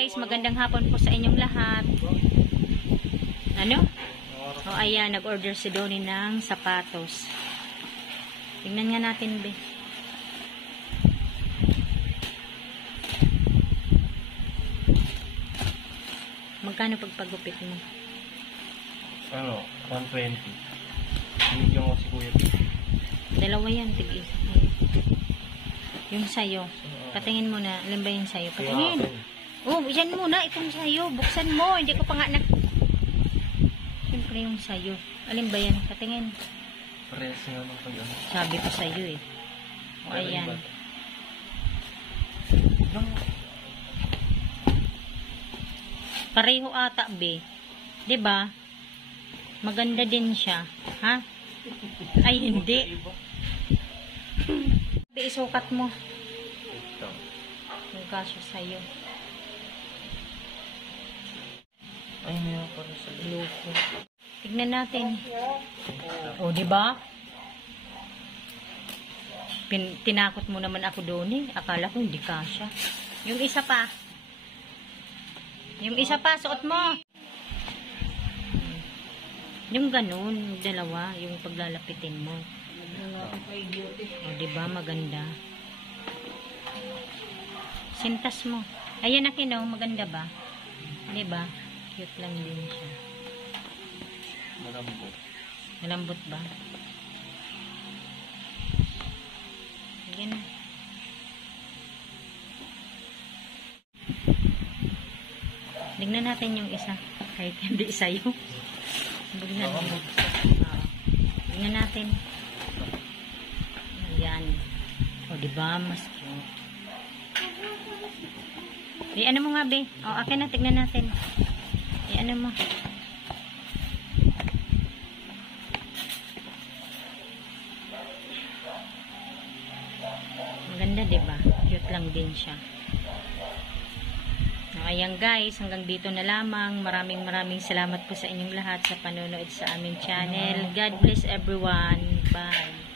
guys, magandang hapon po sa inyong lahat. Ano? O ayan, nag-order si Donnie ng sapatos. Tingnan nga natin, be. Magkano pagpagupit mo? Ano? 120. Binigyan ko si Kuya. Dalawa yan, tig-is. Yung sayo. Patingin mo na. Alin ba yung sayo? Patingin. Oh, yan muna. Itong sayo. Buksan mo. Hindi ko pa nga Siyempre yung sayo. Alin ba yan? Patingin. Parehas nga ng pag-ano. Sabi ko sayo eh. O, ayan. Pareho ata, be. 'Di ba? Maganda din siya. Ha? Ay, hindi. Be, isukat mo. Yung kasyo sa'yo. Ay, may para sa Loko. Tignan natin. O, 'di ba? Tinakot mo naman ako doon eh. Akala ko hindi kasya. Yung isa pa. Yung isa pa, suot mo. Yung ganun, dalawa, yung paglalapitin mo. O, diba, maganda. Sintas mo. Ayan na kinaw, maganda ba? Diba? Cute lang din siya. malambot. Malambot ba? Ayan na. Tignan natin yung isa. Kahit hindi isa yung. Tignan natin. Tignan natin. Ayan. O, diba? Mas cute. Ano mo nga, be? O, akin na. Tignan natin. Ano mo? Maganda, diba? Cute lang din siya. Ayan guys, hanggang dito na lamang. Maraming salamat po sa inyong lahat sa panonood sa aming channel. God bless everyone. Bye.